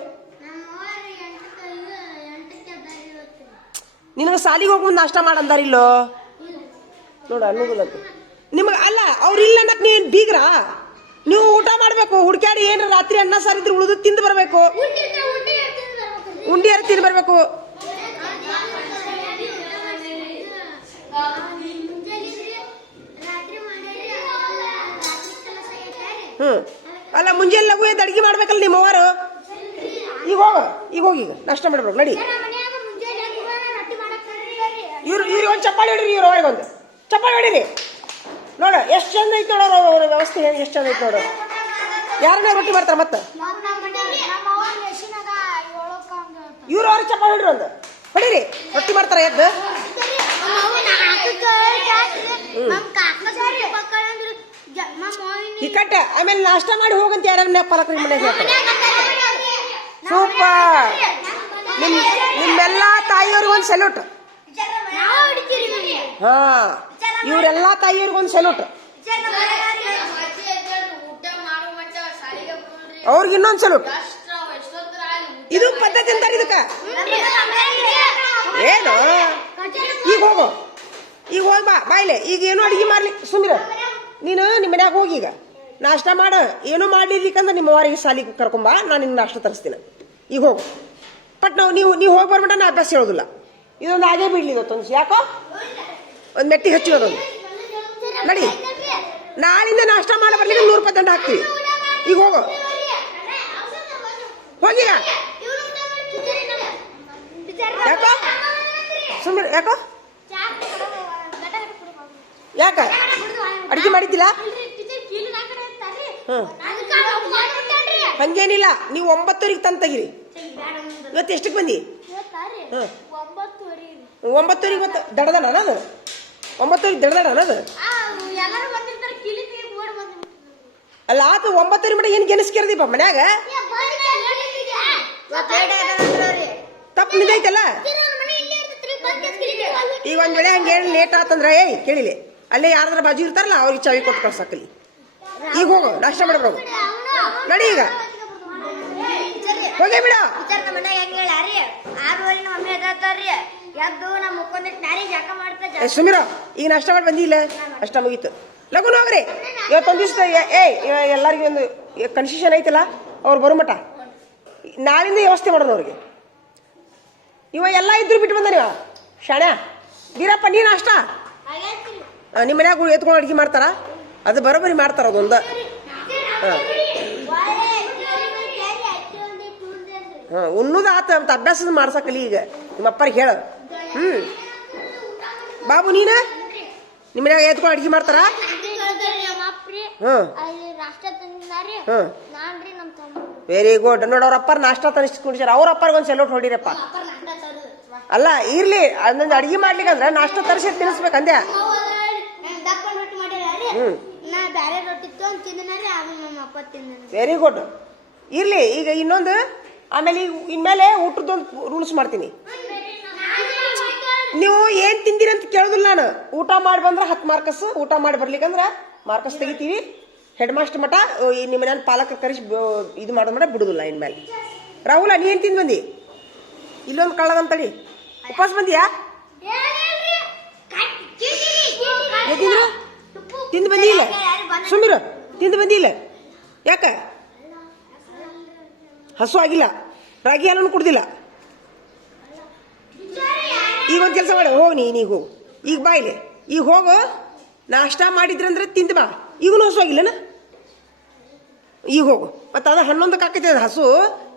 ನಿನಗೆ ಸಾಲಿಗೆ ಹೋಗಿ ಮುಂದೆ ನಾಷ್ಟ ಮಾಡಂದಾರಿಲ್ಲೋ ನೋಡು ಅನ್ನೋದಿಲ್ಲ ನಿಮಗೆ ಅಲ್ಲ ಅವ್ರಿಲ್ಲ ಅನ್ನಕ್ ನೀನು ಬೀಗ್ರಾ? ನೀವು ಊಟ ಮಾಡಬೇಕು, ಹುಡ್ಕ್ಯಾಡಿ ಏನು ರಾತ್ರಿ ಅನ್ನ ಸಾರಿದ್ರೆ ಉಳಿದು ತಿಂದು ಬರಬೇಕು. ಊಟಕ್ಕೆ ಊಟ ಇರ್ತೀನಿ ಬರ್ಬೇಕು ಉಂಡಿ ಹರಿ ತಿಂದು ಬರಬೇಕು. ಹ್ಞೂ ಅಲ್ಲ, ಮುಂಜಾನೆ ಲಘು ಎದ್ದು ಅಡ್ಗೆ ಮಾಡ್ಬೇಕಲ್ಲ ನಿಮ್ಮ ಅವರು ಈಗ ಹೋಗ, ಈಗ ಹೋಗಿ ಈಗ. ನಾಷ್ಟ ಮಾಡ್ಬೇಕು, ನಡಿ. ಇವ್ರು ಇವ್ರಿಗೆ ಒಂದು ಚಪ್ಪಾಳಿ ಹೊಡಿರಿ, ಇವ್ರು ಅವ್ರಿಗೆ ಒಂದು ಚಪ್ಪಾಳಿ ಹೊಡಿರಿ. ನೋಡು ಎಷ್ಟು ಚಂದ ಐತೆ ನೋಡೋರು ಅವ್ರ- ಅವ್ರ ವ್ಯವಸ್ಥೆ ಹೇಳಿ ಎಷ್ಟು ಚಂದ ಐತೆ ನೋಡು. ಯಾರನ್ನ ರೊಟ್ಟಿ ಮಾಡ್ತಾರ ಮತ್ತೆ? ನಮ್ಮ ನಮ್ಮ ಇವ್ರು ಅವ್ರಿಗೆ ಚಪ್ಪಾಳಿ ಹೊಡಿರಿ ಒಂದು. ಹೊಡಿರಿ ರೊಟ್ಟಿ ಮಾಡ್ತಾರೆ ಎದ್ದು. ಈ ಕಟ್ಟ ಆಮೇಲೆ ನಾಷ್ಟ ಮಾಡಿ ಹೋಗಂತ ಯಾರು ಪಲಕ್ರಿ ಮನೆಗೆ ಹೇಳ್ತಾರೆ? ಸೂಪರ್. ನಿಮ್ ನಿಮ್ಮೆಲ್ಲ ತಾಯಿಯವ್ರಿಗೆ ಒಂದು ಸೆಲ್ಯೂಟ್ ಹಾ. ಇವರೆಲ್ಲ ತಾಯಿಯವ್ರಿಗೆ ಒಂದು ಸೆಲ್ಯೂಟ್. ಅವ್ರಿಗೆ ಇನ್ನೊಂದು ಸೆಲ್ಯೂಟ್. ಇದು ಪದ್ಧತಿ ಅಂತಾರೆ ಇದಕ್ಕೆ. ಏನು? ಈಗ ಹೋಗು. ಈಗ ಹೋಗಿ ಬಾ ಬಾಯ್ಲೆ ಈಗ ಏನು ಅಡಿಗೆ ಮಾಡ್ಲಿ? ಸುಮಿರ ನೀನು ನಿಮ್ಮ ಮನ್ಯಾಗ ಹೋಗಿ ಈಗ. ನಾಷ್ಟ ಮಾಡ. ಏನು ಮಾಡಿರ್ಲಿಕ್ಕಂದ್ರೆ ನಿಮ್ಮ ವಾರಿಗೆ ಸಾಲಿಗೆ ಕರ್ಕೊಂಬಾ ನಾನು ನಿನ್ನ ನಾಷ್ಟ ತರಿಸ್ತೀನಿ. ಈಗ ಹೋಗು. ಬಟ್ ನಾವು ನೀವು ನೀವು ಹೋಗಿ ಬರ್ಬಿಟ್ಟ ನಾ ಅಭ್ಯಾಸ ಹೇಳೋದಿಲ್ಲ. ಇದೊಂದು ಆಗೇ ಬಿಡ್ಲಿ ಇವತ್ತೊಂದು ಯಾಕೋ? ಒಂದು ಮೆಟ್ಟಿ ಹಚ್ಚಿರೋದೊಂದು ನಡಿ. ನಾಳಿಂದ ನಾಷ್ಟ ಮಾಡಿ ಬರ್ಲಿಕ್ಕೆ ನೂರು ರೂಪಾಯಿ ದಂಡ ಹಾಕ್ತೀವಿ. ಈಗ ಹೋಗು. ಹೋಗಿಯ ಯಾಕೋ? ಸುಮ್ಮನೆ ಯಾಕೋ? ಯಾಕ? ಅಡಿಗೆ ಮಾಡಿದ್ದಿಲ್ಲ? ಹ್ಞೂ ಹಂಗೇನಿಲ್ಲ. ನೀವು ಒಂಬತ್ತುವರೆಗೆ ತಂದು ತೆಗಿರಿ. ಇವತ್ತು ಎಷ್ಟಕ್ಕೆ ಬಂದಿ? ಹ್ಞೂ ಒಂಬತ್ತುವರೆಗೆ. ಮತ್ತೆ ದಡದನ ಅದು? ಒಂಬತ್ತುವರೆಗೆ ಅಲ್ಲ ಅದು? ಅಲ್ಲ ಆತು ಒಂಬತ್ತುವರೆ ಮಟ್ಟ ಏನು ಗೆನಿಸ್ಕಿರದಿಪ್ಪ ಮನ್ಯಾಗ? ತಪ್ಪು ನಿಂದೈತಲ್ಲ ಈಗ ಒಂದ್ ವೇಳೆ ಹಂಗೆ ಹೇಳಿ ಲೇಟ್ ಆತಂದ್ರೆ ಏಯ್ ಕೇಳಿಲಿ. ಅಲ್ಲೇ ಯಾರಾದ್ರ ಬಾಜು ಇರ್ತಾರಲ್ಲ ಅವ್ರಿಗೆ ಚಾವಿ ಕೊಟ್ಟು ಕಳ್ಸಕ್ಕಲಿ ಈಗ ಹೋಗು ನಾಷ್ಟ ಮಾಡ್ಬೋದು ನಡಿ ಈಗ. ಹೋಗೇ ಬಿಡ. ಎದ್ದು ನಮ್ಮ ಮುಕ್ಕೊಂದಿಟ್ಟು ನಾರಿ ಜಕ ಮಾಡ್ತಾ ಏ ಸುಮಿರ ಈಗ ನಾಷ್ಟ ಮಾಡಿ ಬಂದಿಲ್ಲ ಅಷ್ಟ ಮುಗೀತು. ಲಗುನ್ ಹೋಗ್ರಿ. ಇವತ್ತೊಂದು ದಿವಸ ಏಯ್ ಎಲ್ಲರಿಗೂ ಒಂದು ಕನ್ಸೆಷನ್ ಐತಲ್ಲ ಅವ್ರು ಬರೋ ಮಟ ನಾಳಿಂದ ವ್ಯವಸ್ಥೆ ಮಾಡೋದು ಅವ್ರಿಗೆ. ಇವ ಎಲ್ಲ ಇದ್ರು ಬಿಟ್ಟು ಬಂದ ನೀವ ಶಾಣ್ಯ ಬೀರಪ್ಪ ನೀನು ಅಷ್ಟ ನಿಮ್ಮ ಮನ್ಯಾಗ ಎತ್ಕೊಂಡು ಅಡ್ಗೆ ಮಾಡ್ತಾರ? ಅದು ಬರೋಬ್ಬರಿ ಮಾಡ್ತಾರ ಅದೊಂದು. ಹಾಂ. ಹಾಂ ಉಣ್ಣುದು ಆತ ಅಂತ ಅಭ್ಯಾಸ ಮಾಡ್ಸಕ್ಕಲಿ ಈಗ. ನಿಮ್ಮ ಅಪ್ಪರಿಗೆ ಹೇಳು. ಹ್ಞೂ ಬಾಬು, ನೀನ? ನಿಮ್ಮ ಮನ್ಯಾಗ ಎತ್ಕೊಂಡು ಅಡ್ಗೆ ಮಾಡ್ತಾರ? ಹ್ಞೂ ಹ್ಞೂ ವೆರಿ ಗುಡ್ ನೋಡಿ, ಅವ್ರ ಅಪ್ಪಾರ ನಾಷ್ಟ ತರಿಸ್ಕೊಂಡಿದ್ದಾರೆ. ಅವ್ರ ಅಪ್ಪರ್ಗೊಂದು ಸೆಲೋಟ್ ಹೊಡಿರಪ್ಪ. ಅಲ್ಲ, ಇರ್ಲಿ. ಅದೊಂದು ಅಡಿಗೆ ಮಾಡ್ಲಿಕ್ಕೆ ಅಂದ್ರೆ ನಾಷ್ಟ ತರಿಸಿ ತಿನ್ನಿಸ್ಬೇಕಂದೆ ತಿಂದಿನ ವೆರಿ ಗುಡ್ ಇರ್ಲಿ, ಈಗ ಇನ್ನೊಂದು. ಆಮೇಲೆ ಈಗ ಇನ್ಮೇಲೆ ಊಟದೊಂದು ರೂಲ್ಸ್ ಮಾಡ್ತೀನಿ. ನೀವು ಏನು ತಿಂದಿರಿ ಅಂತ ಕೇಳೋದಿಲ್ಲ ನಾನು. ಊಟ ಮಾಡಿ ಬಂದ್ರೆ ಹತ್ತು ಮಾರ್ಕಸ್, ಊಟ ಮಾಡಿ ಬರ್ಲಿಕ್ಕಂದ್ರೆ ಮಾರ್ಕಸ್ ತೆಗಿತೀವಿ. ಹೆಡ್ ಮಾಸ್ಟರ್ ಮಠ ಈ ನಿಮ್ಮ ಮನೆ ಪಾಲಕರು ಕರೆಸಿ ಇದು ಮಾಡೋದು ಮಾಡ ಬಿಡುದಿಲ್ಲ ಇನ್ಮೇಲೆ ರಾಹುಲ, ನೀ ಏನು ತಿಂದು ಬಂದಿ? ಇಲ್ಲೊಂದು ಹೇಳಿ ಉಪವಾಸ ಬಂದಿಯಾ? ಎದ್ದಿದ್ರು ತಿಂದು ಬಂದಿ ಇಲ್ಲ? ಸುಮ್ಮಿರು ತಿಂದು ಬಂದಿ ಇಲ್ಲ? ಯಾಕ? ಹಸು ಆಗಿಲ್ಲ, ರಾಗಿ ಹಾಲನ್ನು ಕುಡ್ದಿಲ್ಲ? ಈಗ ಒಂದು ಕೆಲಸ ಮಾಡು, ಹೋಗಿ ನೀನು ಈಗ ಹೋಗು ಈಗ ಬಾ ಇಲ್ಲಿ. ಈಗ ಹೋಗು, ನಾಷ್ಟ ಮಾಡಿದ್ರಂದ್ರೆ ತಿಂದು ಬಾ. ಈಗಲೂ ಹಸು ಆಗಿಲ್ಲನ? ಈಗ ಹೋಗು. ಮತ್ತು ಅದು ಹನ್ನೊಂದಕ್ಕೆ ಕಾಕೈತೆ ಅದು ಹಸು.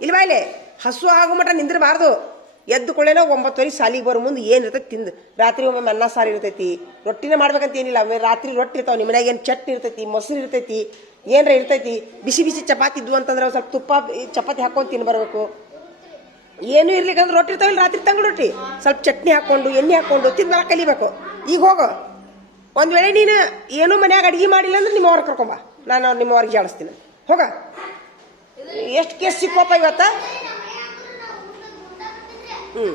ಇಲ್ಲಿ ಬಾಯಿಲೆ ಹಸು ಆಗೋ ಮಟ ನಿಂದಿರಬಾರ್ದು. ಎದ್ದು ಕೊಳ್ಳೇನೋ ಒಂಬತ್ತುವರೆ ಸಾಲಿಗೆ ಬರೋ ಮುಂದೆ ಏನು ಇರ್ತೈತಿ ತಿಂದು. ರಾತ್ರಿ ಒಮ್ಮೆ ಅನ್ನ ಸಾರು ಇರ್ತೈತಿ. ರೊಟ್ಟಿನೇ ಮಾಡ್ಬೇಕಂತ ಏನಿಲ್ಲ. ರಾತ್ರಿ ರೊಟ್ಟಿ ಇರ್ತಾವೆ ನಿಮ್ಮ ಮನ್ಯಾಗ ಏನು ಚಟ್ನಿ ಇರ್ತೈತಿ, ಮೊಸರು ಇರ್ತೈತಿ, ಏನರ ಇರ್ತೈತಿ. ಬಿಸಿ ಬಿಸಿ ಚಪಾತಿ ಇದ್ವು ಅಂತಂದ್ರೆ ಸ್ವಲ್ಪ ತುಪ್ಪ, ಚಪಾತಿ ಹಾಕೊಂಡು ತಿನ್ಬರ್ಬೇಕು. ಬರಬೇಕು ಏನು ಇರ್ಲಿಕ್ಕಂದ್ರೆ ರೊಟ್ಟಿ ಇರ್ತಾವಿಲ್ಲ ರಾತ್ರಿ ತಂಗ ರೊಟ್ಟಿ. ಸ್ವಲ್ಪ ಚಟ್ನಿ ಹಾಕೊಂಡು ಎಣ್ಣೆ ಹಾಕೊಂಡು ಬರಕ್ಕೆ ಕಲಿಬೇಕು. ಈಗ ಹೋಗು. ಒಂದು ವೇಳೆ ನೀನು ಏನೂ ಮನ್ಯಾಗ ಅಡಿಗೆ ಮಾಡಿಲ್ಲ ಅಂದ್ರೆ ನಿಮ್ಮ ಅವ್ರ ಕರ್ಕೊಂಬ ನಾನು ನಿಮ್ಮ ಅವ್ರಿಗೆ ಜಾಡಿಸ್ತೀನಿ. ಹೋಗ. ಎಷ್ಟು ಕೇಸ್ ಸಿಕ್ಕೋಪ್ಪ ಇವತ್ತ? ಹ್ಞೂ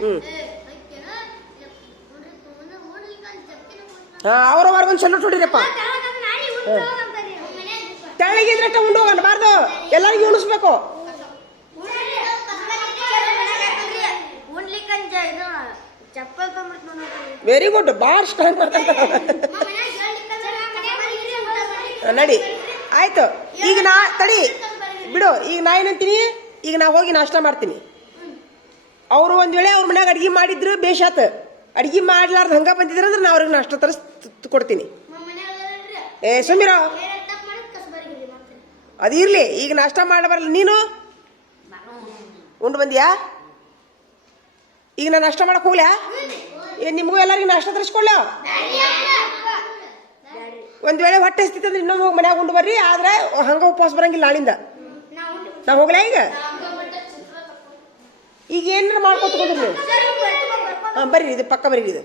ಹ್ಞೂ ಹಾಂ ಅವ್ರವ್ರ ಒಂದು ಸೆಲ್ಯೂಟ್ ಹೊಡಿರಪ್ಪ ತೆಳ್ಳಗಿದ್ರೆ ಉಂಡು ಹೋಗಬಾರ್ದು ಎಲ್ಲರಿಗೂ ಉಣಿಸ್ಬೇಕು ಉಣ್ಲಿಕ್ಕಂಜ ಇದು ಚಪ್ಪಲ್ ತೊಗೊಂಬಿಟ್ಟು ನೋಡ್ರಿ ವೆರಿ ಗುಡ್ ಭಾಳ ಸ್ಟ್ರಾಂಗ್ ಮಾತಾಡ್ತಾರೆ ನಡಿ. ಆಯ್ತು. ಈಗ ನಾ ತಡಿ. ಬಿಡು. ಈಗ ನಾ ಏನಂತೀನಿ ಈಗ ನಾ ಹೋಗಿ ನಾಷ್ಟ ಮಾಡ್ತೀನಿ. ಅವರು ಒಂದು ವೇಳೆ ಅವ್ರ ಮನ್ಯಾಗ ಅಡ್ಗೆ ಮಾಡಿದ್ರು ಬೇಷಾತ್ ಅಡ್ಗೆ ಮಾಡ್ಲಾರ್ದ ಹಂಗ ಬಂದಿದ್ರೆ ಅಂದ್ರೆ ನಾ ಅವ್ರಿಗೆ ನಾಷ್ಟ ತರಿಸ್ ಕೊಡ್ತೀನಿ. ಏ ಸುಮಿರೋ ಅದು ಇರಲಿ. ಈಗ ನಾಷ್ಟ ಮಾಡಬಾರಲ್ಲ ನೀನು? ಉಂಡು ಬಂದ್ಯಾ? ಈಗ ನಾನು ನಾಷ್ಟ ಮಾಡಕ್ ಹೋಗ್ಲಾ? ಏ, ನಿಮಗೂ ಎಲ್ಲರಿಗೂ ನಾಷ್ಟ ತರಿಸ್ಕೊಳ್ಳ ಒಂದ್ ವೇಳೆ ಹೊಟ್ಟೆ ಹಸ್ತಿತ್ತು ಅಂದ್ರೆ ಇನ್ನೊಂದು ಹೋಗಿ ಮನ್ಯಾಗ ಉಂಡು ಬರ್ರಿ, ಆದ್ರೆ ಹಂಗ ಉಪವಾಸ ಬರಂಗಿಲ್ಲ ನಾಳಿಂದ. ನಾ ಹೋಗ್ಲಾ ಈಗ? ಈಗ ಏನಾರ ಮಾಡ್ಕೊತ ನೀವು ಹಾಂ, ಬರ್ರಿ, ಇದು ಪಕ್ಕ ಬರ್ರಿ, ಇದು.